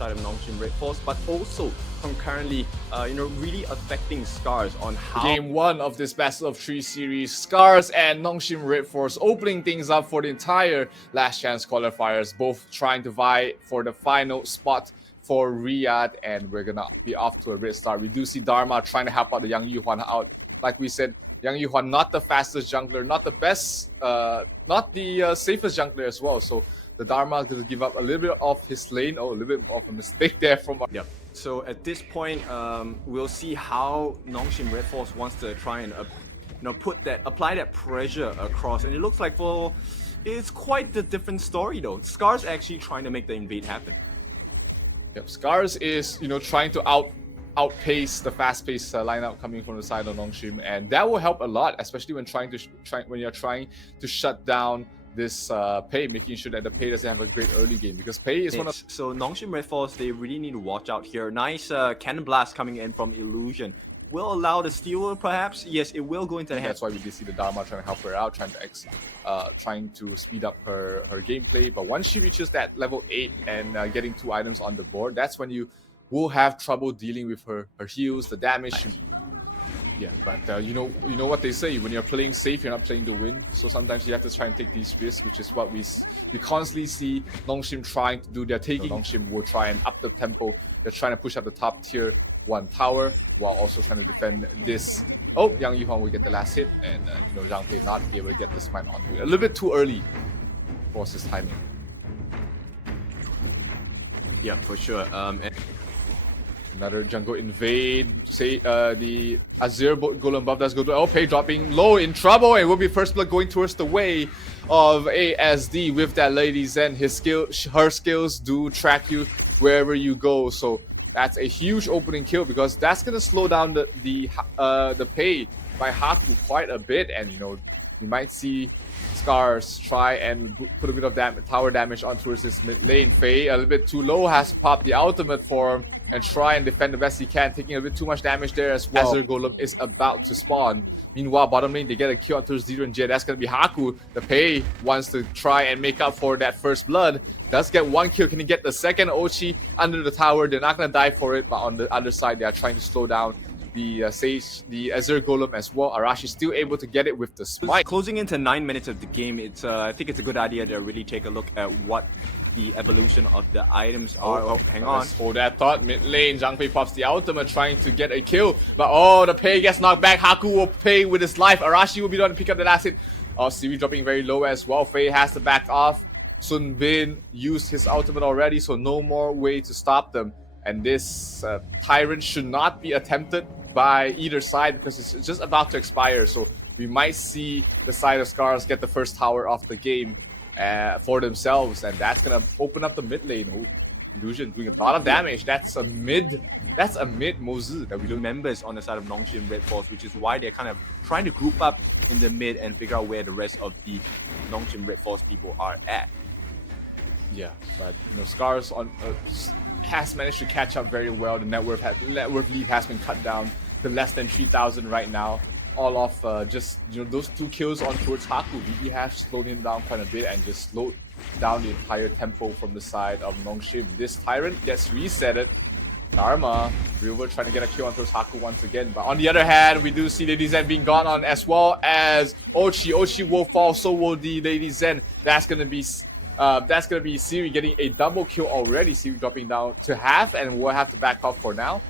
side of NONGSHIM REDFORCE, but also concurrently, really affecting Scarz on how... Game 1 of this Best of 3 series, Scarz and NONGSHIM REDFORCE opening things up for the entire Last Chance Qualifiers, both trying to vie for the final spot for Riyadh, and we're gonna be off to a great start. We do see Dharma trying to help out the Yang Yuhuan out. Like we said, Yang Yuhuan not the fastest jungler, not the best, not the safest jungler as well. So the Dharma is going to give up a little bit of his lane. Oh, a little bit of a mistake there from... Yep. So at this point, we'll see how NONGSHIM REDFORCE wants to try and apply that pressure across. And it looks like it's quite the different story though. Scarz actually trying to make the invade happen. Yep, Scarz is trying to outpace the fast-paced lineup coming from the side of NONGSHIM, and that will help a lot, especially when you're trying to shut down this Pei, making sure that the Pei doesn't have a great early game, because Pei is one of... So NONGSHIM REDFORCE, they really need to watch out here. Nice cannon blast coming in from Illusion. Will allow the steal perhaps? Yes, it will go into the hand. That's why we did see the Dharma trying to help her out, trying to speed up her gameplay. But once she reaches that level 8 and getting 2 items on the board, that's when you will have trouble dealing with her heals, the damage. Yeah, but you know what they say, when you're playing safe, you're not playing to win. So sometimes you have to try and take these risks, which is what we constantly see NONGSHIM trying to do. They're taking... So NONGSHIM will try and up the tempo. They're trying to push up the top tier 1 tower while also trying to defend this. Oh, Yang Yuhuan will get the last hit, and Zhang Fei not be able to get this mine onto it. A little bit too early for his timing. Yeah, for sure. Another jungle invade. Say the Azir Golem buff does go to Pei dropping low in trouble, and will be first blood going towards the way of ASD with that Lady Zen. Her skills do track you wherever you go. So that's a huge opening kill, because that's gonna slow down the Pei by Haku quite a bit, and we might see Scarz try and put a bit of tower damage on towards this mid lane. Fei a little bit too low, has popped the ultimate form and try and defend the best he can, taking a bit too much damage there as well. Azir Golem is about to spawn. Meanwhile, bottom lane, they get a kill on towards Zero and Jay. That's going to be Haku. The Pei wants to try and make up for that first blood. Does get 1 kill. Can he get the second? Ochi under the tower. They're not going to die for it, but on the other side, they are trying to slow down the Sage, the Azir Golem as well. Arashi still able to get it with the smite. Closing into 9 minutes of the game, I think it's a good idea to really take a look at what the evolution of the items are. Oh, hang on. Hold that thought. Mid lane, Zhang Fei pops the ultimate, trying to get a kill. But the Pei gets knocked back. Haku will pay with his life. Arashi will be done to pick up the last hit. Siri dropping very low as well. Fei has to back off. Sun Bin used his ultimate already, so no more way to stop them. And this Tyrant should not be attempted by either side, because it's just about to expire. So we might see the side of Scarz get the first tower off the game for themselves, and that's gonna open up the mid lane. Ooh, Illusion doing a lot of damage. That's a mid Mozu that we do. Members on the side of NONGSHIM REDFORCE, which is why they're kind of trying to group up in the mid and figure out where the rest of the NONGSHIM REDFORCE people are at. Yeah, but Scarz has managed to catch up very well. The net worth lead has been cut down to less than 3,000 right now. All off just those 2 kills on towards Haku. BB has slowed him down quite a bit and just slowed down the entire tempo from the side of NONGSHIM. This Tyrant gets resetted. Dharma, River trying to get a kill on towards Haku once again. But on the other hand, we do see Lady Zen being gone on, as well as Ochi. Ochi will fall, so will the Lady Zen. That's gonna be Siri getting a double kill already. Siri dropping down to half, and we'll have to back off for now.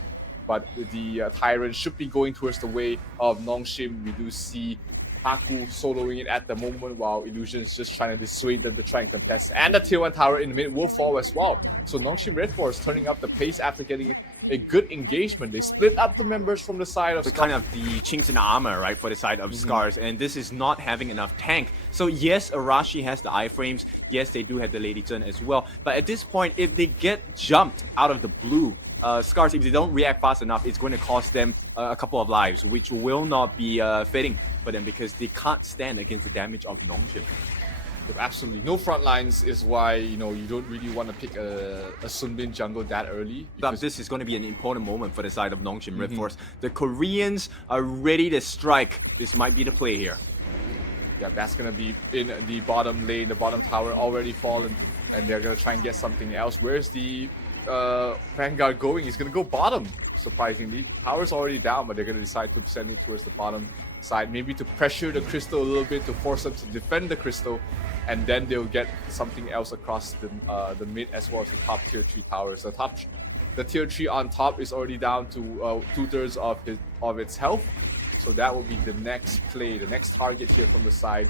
But the Tyrant should be going towards the way of NONGSHIM. We do see Haku soloing it at the moment, while Illusion is just trying to dissuade them to try and contest. And the tier 1 tower in the mid will fall as well. So NONGSHIM REDFORCE turning up the pace after getting a good engagement. They split up the members from the side of Scarz. Kind of the chinks in the armor, right, for the side of Scarz, and this is not having enough tank. So yes, Arashi has the iframes. Yes, they do have the Lady Zhen as well. But at this point, if they get jumped out of the blue, Scarz, if they don't react fast enough, it's going to cost them a couple of lives, which will not be fitting for them, because they can't stand against the damage of NONGSHIM. Absolutely. No front lines is why, you don't really want to pick a Sun Bin jungle that early. This is going to be an important moment for the side of NONGSHIM REDFORCE. The Koreans are ready to strike. This might be the play here. Yeah, that's going to be in the bottom lane. The bottom tower already fallen, and they're going to try and get something else. Where's the Vanguard going, he's gonna go bottom. Surprisingly, power's already down, but they're gonna decide to send it towards the bottom side, maybe to pressure the crystal a little bit to force them to defend the crystal, and then they'll get something else across the mid as well as the top tier 3 towers. The tier 3 on top is already down to 2/3 of its health, so that will be the next play, the next target here from the side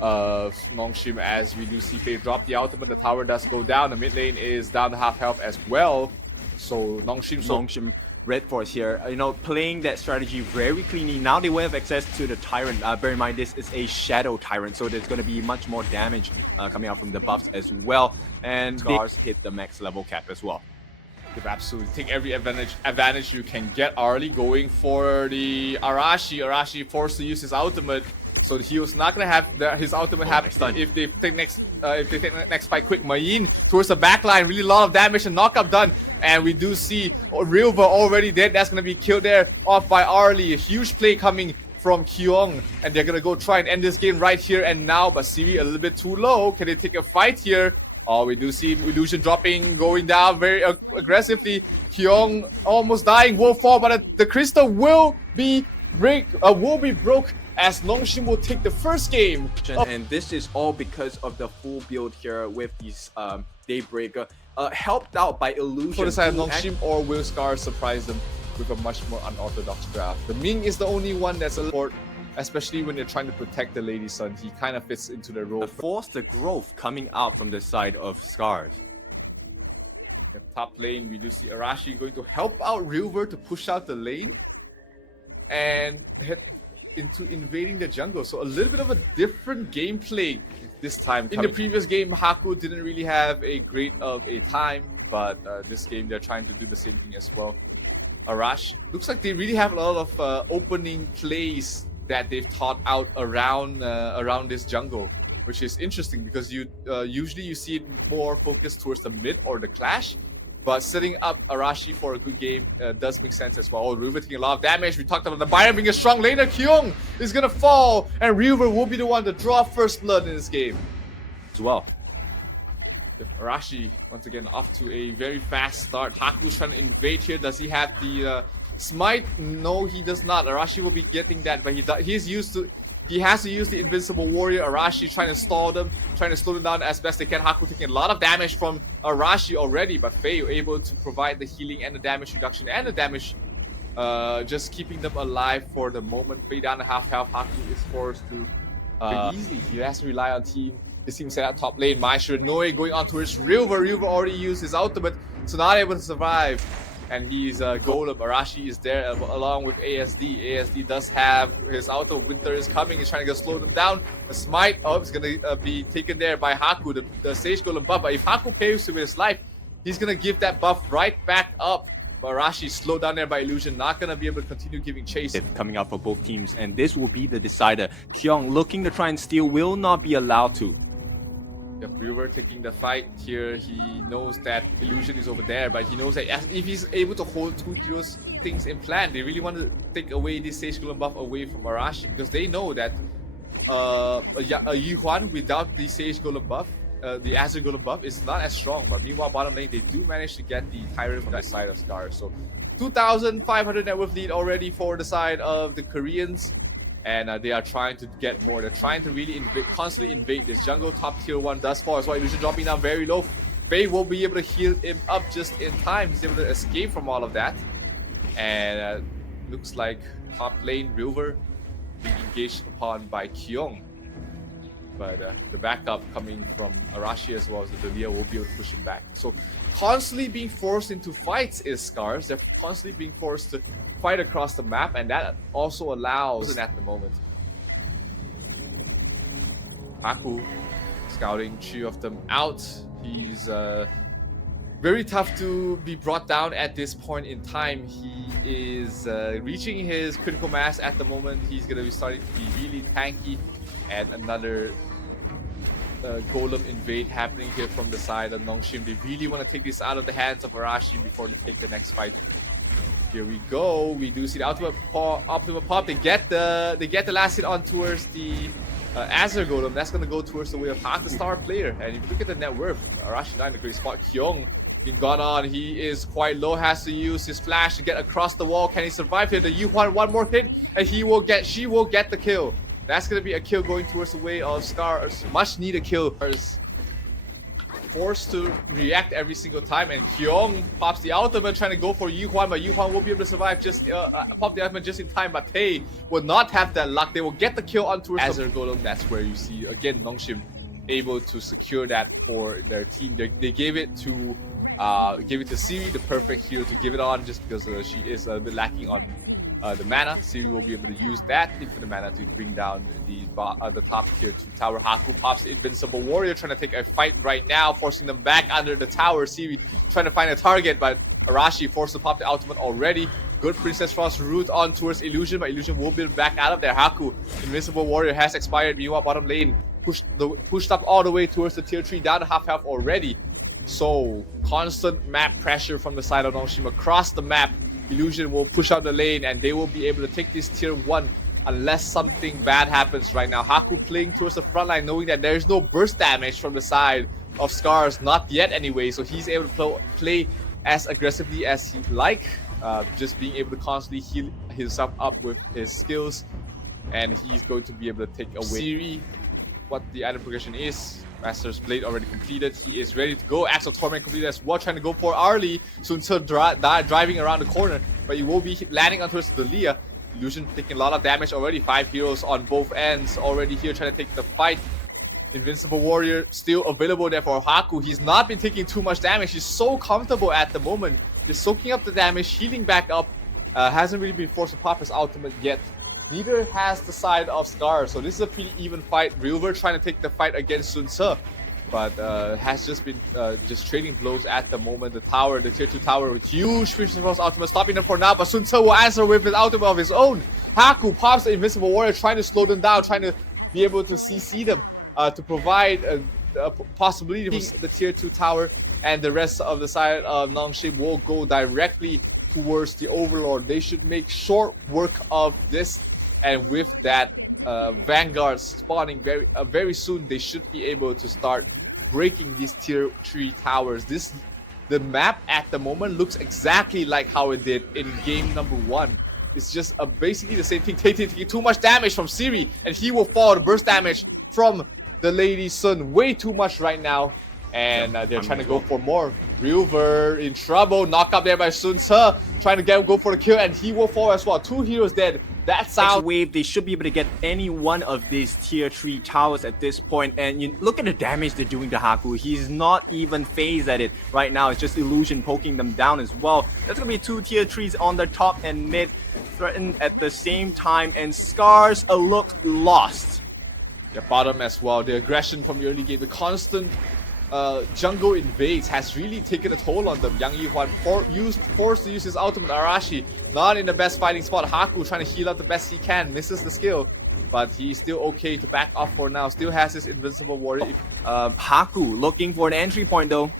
of NONGSHIM. As we do see Faye drop the ultimate, the tower does go down, the mid lane is down to half health as well. So NONGSHIM RedForce here, playing that strategy very cleanly. Now they will have access to the Tyrant. Bear in mind, this is a Shadow Tyrant, so there's going to be much more damage coming out from the buffs as well. And Scarz hit the max level cap as well. They've absolutely take every advantage you can get. Arlie going for the Arashi. Arashi forced to use his ultimate, so he was not gonna have his ultimate happen if they take next fight quick. Mayin towards the backline, really a lot of damage and knockup done, and we do see Rilva already dead. That's gonna be killed there off by Arlie. A huge play coming from Kyung, and they're gonna go try and end this game right here and now. But Siri a little bit too low. Can they take a fight here? Oh, we do see Illusion dropping, going down very aggressively. Kyung almost dying, will fall, but the crystal will be broke as NONGSHIM will take the first game. And this is all because of the full build here with these Daybreaker, helped out by Illusion. For the side of NONGSHIM, or will Scarz surprise them with a much more unorthodox draft? The Ming is the only one that's a little, especially when you're trying to protect the Lady Sun. He kind of fits into the role. Force the growth coming out from the side of Scarz. Top lane, we do see Arashi going to help out Rilver to push out the lane and head into invading the jungle. So a little bit of a different gameplay this time. In the previous game, Haku didn't really have a great of a time, but this game they're trying to do the same thing as well. Arash looks like they really have a lot of opening plays that they've taught out around this jungle, which is interesting because usually you see it more focused towards the mid or the clash, but setting up Arashi for a good game does make sense as well. Oh, Ryuver taking a lot of damage. We talked about the Byron being a strong laner. Kyung is gonna fall, and Ryuver will be the one to draw first blood in this game as well. Arashi once again off to a very fast start. Haku's trying to invade here. Does he have the smite? No, he does not. Arashi will be getting that, but he has to use the Invincible Warrior. Arashi trying to stall them, trying to slow them down as best they can. Haku taking a lot of damage from Arashi already, but Faye able to provide the healing and the damage reduction and the damage, just keeping them alive for the moment. Faye down to half health. Haku is forced to easily. He has to rely on his team set out top lane. Maestro Noe going on towards Rilver. Rilver already used his ultimate, so not able to survive. And he's Golem. Arashi is there along with ASD. ASD does have his auto. Winter is coming. He's trying to slow them down. The smite is going to be taken there by Haku, the Sage Golem buff. But if Haku pays with his life, he's going to give that buff right back up. But Arashi slowed down there by Illusion. Not going to be able to continue giving chase. Coming out for both teams. And this will be the decider. Kyung looking to try and steal, will not be allowed to. Ryuver taking the fight here. He knows that Illusion is over there, but he knows that if he's able to hold two heroes things in plan, they really want to take away this Sage Golem buff away from Arashi, because they know that a Yuhuan without the Sage Golem buff, the Azure Golem buff, is not as strong. But meanwhile, bottom lane, they do manage to get the Tyrant from that side of Scarz. So 2,500 net worth lead already for the side of the Koreans. And they are trying to get more. They're trying to really constantly invade this jungle. Top tier 1 does fall as well. Illusion dropping down very low. Faye will be able to heal him up just in time. He's able to escape from all of that. And looks like top lane Rilver being engaged upon by Kyung. But the backup coming from Arashi as well as the Delia will be able to push him back. So constantly being forced into fights is Scarz. They're constantly being forced to fight across the map, and that also allows at the moment. Haku scouting 3 of them out. He's very tough to be brought down at this point in time. He is reaching his critical mass at the moment. He's going to be starting to be really tanky, and another Golem invade happening here from the side of NONGSHIM. They really want to take this out of the hands of Arashi before they take the next fight. Here we go. We do see the ultimate pop. They get the last hit on towards the Azure Golem. That's going to go towards the way of half the star player. And if you look at the net worth, Arashi not in a great spot. Kyung Being gone on, he is quite low, has to use his flash to get across the wall. Can he survive here? The Yuhuan, one more hit, and she will get the kill. That's gonna be a kill going towards the way of Scarz. Much needed kill. Scarz forced to react every single time, and Kyung pops the ultimate trying to go for Yuhuan, but Yuhuan will be able to survive, just pop the ultimate just in time, but they will not have that luck. They will get the kill on towards Azure Golem. That's where you see again NONGSHIM able to secure that for their team. They gave it to Siri, the perfect hero to give it on, just because she is a bit lacking on the mana. Siri will be able to use that infinite mana to bring down the top tier 2 tower. Haku pops the Invincible Warrior, trying to take a fight right now, forcing them back under the tower. Siri trying to find a target, but Arashi forced to pop the ultimate already. Good Princess Frost route on towards Illusion, but Illusion will build back out of there. Haku, Invincible Warrior has expired. Miwa bottom lane pushed up all the way towards the tier 3, down to half health already. So constant map pressure from the side of NONGSHIM across the map. Illusion will push out the lane, and they will be able to take this tier 1 unless something bad happens right now. Haku playing towards the front line, knowing that there is no burst damage from the side of Scarz, not yet anyway, so he's able to play as aggressively as he like, just being able to constantly heal himself up with his skills, and he's going to be able to take away Siri. What the item progression is. Master's Blade already completed. He is ready to go. Axe of Torment completed as well, trying to go for Arlie. Sun Tzu driving around the corner, but he will be landing on towards the Leah. Illusion taking a lot of damage already. 5 heroes on both ends already here trying to take the fight. Invincible Warrior still available there for Haku. He's not been taking too much damage. He's so comfortable at the moment. Just soaking up the damage, healing back up. Hasn't really been forced to pop his ultimate yet. Neither has the side of Scarz, so this is a pretty even fight. Rilver trying to take the fight against Sun Tzu, but has just been just trading blows at the moment. The tower, the tier 2 tower, with huge Princess Frost ultimate stopping them for now, but Sun Tzu will answer with his ultimate of his own. Haku pops the Invincible Warrior, trying to slow them down, trying to be able to CC them to provide a possibility for the tier 2 tower, and the rest of the side of NONGSHIM will go directly towards the Overlord. They should make short work of this. And with that Vanguard spawning very soon, they should be able to start breaking these tier 3 towers. The map at the moment looks exactly like how it did in game number 1. It's just basically the same thing. Taking too much damage from Siri, and he will fall. The burst damage from the Lady Sun way too much right now, and they're trying to go for more. Rilver in trouble, knock up there by Sun Tzu, trying to go for the kill, and he will fall as well. 2 heroes dead. That's out. Wave, they should be able to get any one of these tier 3 towers at this point, and you look at the damage they're doing to Haku. He's not even phased at it right now. It's just Illusion poking them down as well. There's gonna be 2 tier 3s on the top and mid, threatened at the same time, and Scarz a look lost. Yeah, bottom as well. The aggression from the early game, the constant jungle invades has really taken a toll on them. Yang Yuhuan forced to use his ultimate. Arashi not in the best fighting spot. Haku trying to heal up the best he can, misses the skill, but he's still okay to back off for now. Still has his Invincible Warrior. Haku looking for an entry point though.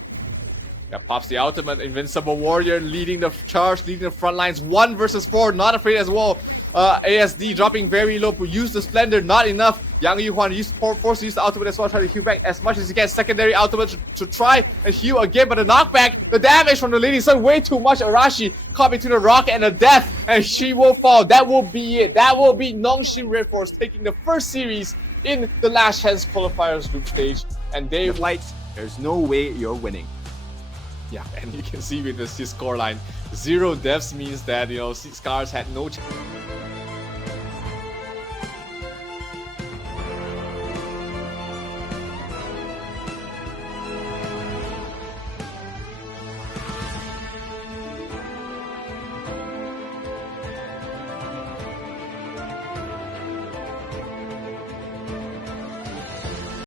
Yeah, pops the ultimate. Invincible Warrior leading the charge, leading the front lines. 1 versus 4, not afraid as well. ASD dropping very low, but use the Splendor, not enough. Yang Yuhuan forced to use the ultimate as well, trying to heal back as much as he can. Secondary ultimate to try and heal again, but the knockback, the damage from the Lady Sun, way too much. Arashi caught between a rock and a death, and she will fall. That will be it. That will be NONGSHIM RedForce taking the first series in the Last Chance Qualifiers group stage, and they lights. There's no way you're winning. Yeah, and you can see with this scoreline, 0 deaths means that, you know, Scarz had no chance.